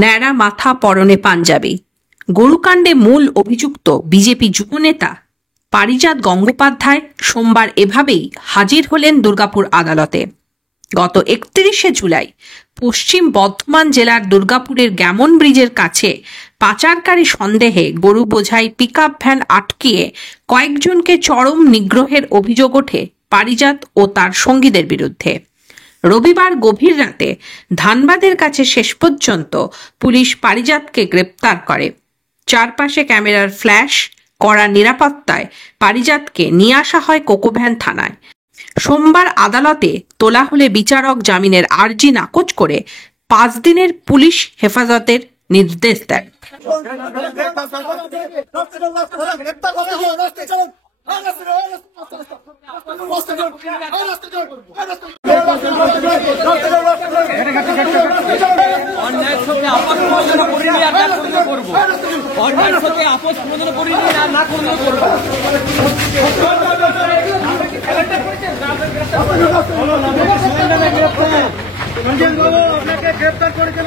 ন্যাড়া মাথা, পরনে পাঞ্জাবি। গরুকাণ্ডে মূল অভিযুক্ত বিজেপি যুবনেতা পারিজাত গঙ্গোপাধ্যায় সোমবার এভাবেই হাজির হলেন দুর্গাপুর আদালতে। গত 31শে জুলাই পশ্চিম বর্ধমান জেলার দুর্গাপুরের গ্যামন ব্রিজের কাছে পাচারকারী সন্দেহে গরু বোঝাই পিকআপ ভ্যান আটকিয়ে কয়েকজনকে চরম নিগ্রহের অভিযোগ ওঠে পারিজাত ও তার সঙ্গীদের বিরুদ্ধে। রবিবার গভীর রাতে ধানবাদের কাছে শেষ পর্যন্ত পুলিশ পারিজাতকে গ্রেপ্তার করে। চারপাশে ক্যামেরার ফ্ল্যাশ, কড়া নিরাপত্তায় পারিজাতকে নিয়ে আসা হয় কোকোভ্যান থানায়। সোমবার আদালতে তোলা হলে বিচারক জামিনের আর্জি নাকচ করে 5 দিনের পুলিশ হেফাজতের নির্দেশ দেন। গ্রেপ্তার করেছিল